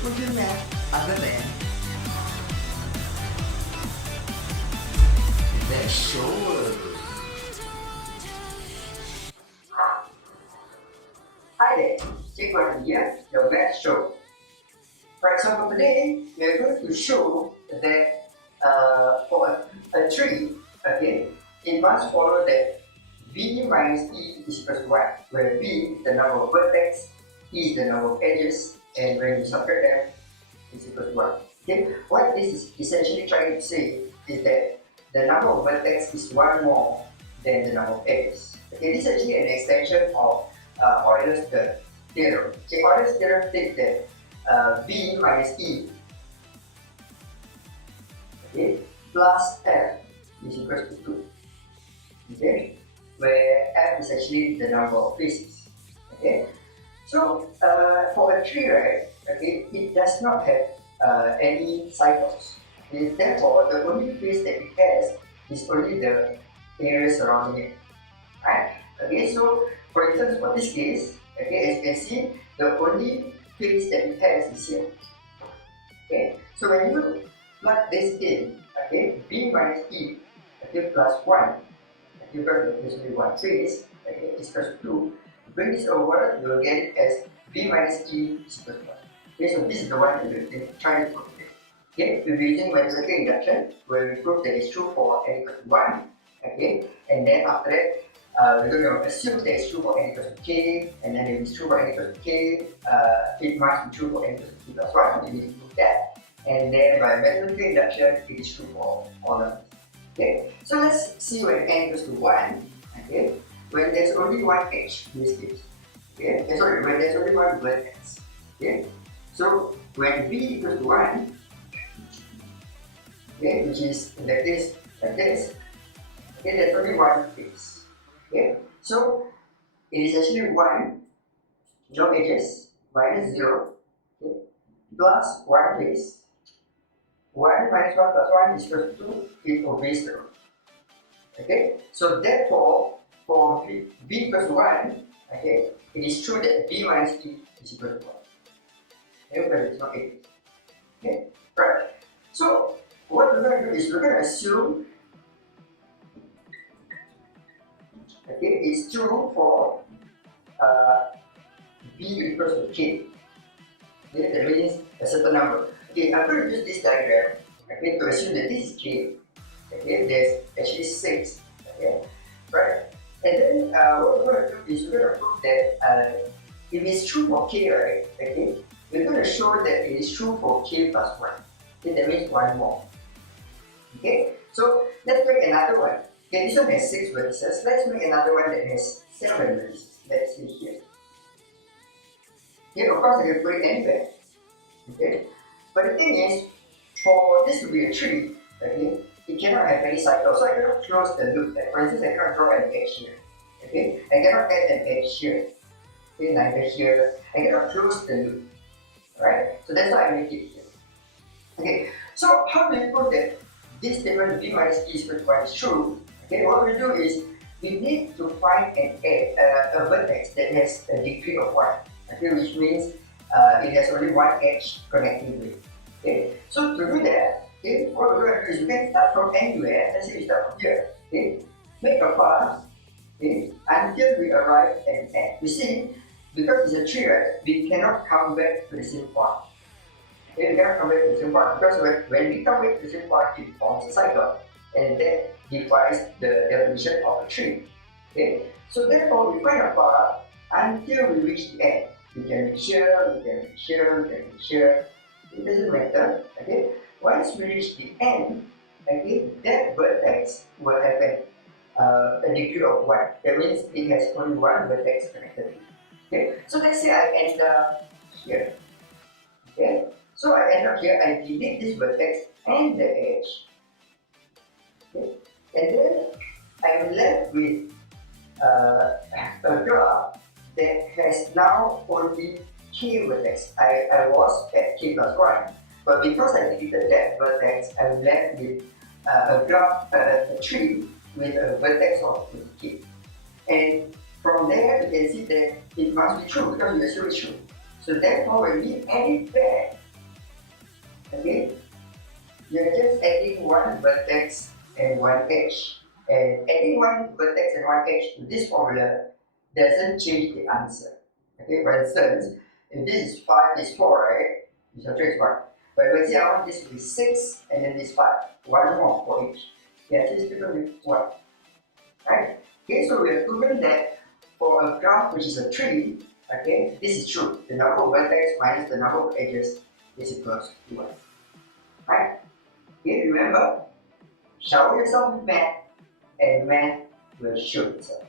conclusion other than that shows. Hi there, Cikgu Hadi here, your math show. Right, so for today, we are going to show that for a tree, okay, it must follow that B minus E is equal to 1, where B is the number of vertex, E is the number of edges, and when you subtract them, it's equal to 1. Okay? What this is essentially trying to say is that the number of vertex is 1 more than the number of edges. Okay, this is actually an extension of Euler's theorem. Okay, Euler's theorem states that B minus E, okay, plus F is equal to 2. Okay, where F is actually the number of faces. Okay, so for a tree, right, okay, it does not have any cycles. Okay? Therefore, the only face that it has is only the area surrounding it. Right? Okay, so for instance, for this case, okay, as you can see, the only face that it has is here. Okay, so when you plug this in, okay, B minus E, okay, plus 1, okay, because there's only one face, okay, is equal to 2. Bring this over, you will get it as B minus E is equal to 1. Okay, so this is the one that we're trying to prove. Okay, we'll be using mathematical induction, where we prove that it's true for n equal to 1. Okay, and then after that, we're going to assume that it's true for n equals to k, and then if it's true for n equals to k, it must be true for n equals to k plus 1. We need to prove that. And then by mathematical induction, it is true for all of it. Okay, so let's see when n equals to 1. Okay, when there's only one edge in this case. Okay, sorry, when there's only one vertex. Okay, so when b equals to 1, okay, which is in the case like this, okay, there's only one face. Okay, so it is actually 1, no edges, minus 0, okay, plus 1 face. 1 minus 1 plus 1 is equal to 2, it obeys the rule. Okay, so therefore, for b equals to 1, okay, it is true that b minus e is equal to 1. Okay, but it's not 8. Okay, right. So what we're going to do is we're going to assume, okay, it's true for b equals to k. Okay, that means a certain number. Okay, I'm going to use this diagram, okay, to assume that this is k. Okay, there's actually 6. Okay, right. And then what we're going to do is we're going to prove that if it's true for k, right, okay, we're going to show that it is true for k plus 1. Okay, that means 1 more. Okay, so let's make another one. Okay, this one has 6 vertices. Let's make another one that has 7 vertices. Let's see here. Okay, of course I can put it anywhere. Okay, but the thing is, for this to be a tree, okay, it cannot have any cycle. So I cannot close the loop. Like for instance, I cannot draw an edge here. Okay, I cannot add an edge here. Okay, neither here. I cannot close the loop. Alright, so that's why I make it here. Okay, so how do we prove that this statement b minus e is equal to 1 is true? Okay, what we do is we need to find a vertex that has a degree of 1. Okay, which means it has only one edge connecting with. Okay, so to do that, okay, what we're going to do is we can start from anywhere. Let's say we start from here. Okay, make a path, okay, until we arrive at an end. You see, because it's a tree, right, we cannot come back to the same point. Okay, we cannot come back to the same point because when we come back to the same point, it forms a cycle, and that defies the definition of a tree. Okay, so therefore we find a path until we reach the end. We can reach here, we can reach here, we can reach here. It doesn't matter. Okay, once we reach the end, okay, that vertex will have a degree of 1. That means it has only one vertex connected. Okay, so let's say I end up here. Okay, so I end up here, I delete this vertex and the edge. Okay, and then I'm left with a graph that has now only k vertex. I was at k plus 1, but because I deleted that vertex, I'm left with a graph, a tree with a vertex of k. And from there, you can see that it must be true because we assume it's true. So therefore, when we add it back, Okay, you're just adding one vertex and one edge. And adding one vertex and one edge to this formula doesn't change the answer. Okay, for instance, if this is 5, this is 4, right? You subtract 1. But let's say I want this to be 6 and then this 5. One more for each. Yeah, this is given with 1. Right? Okay, so we have proven that for a graph which is a tree, okay, this is true. The number of vertex minus the number of edges is equals to 1. Right? Okay, remember, shower yourself with math and math will show itself.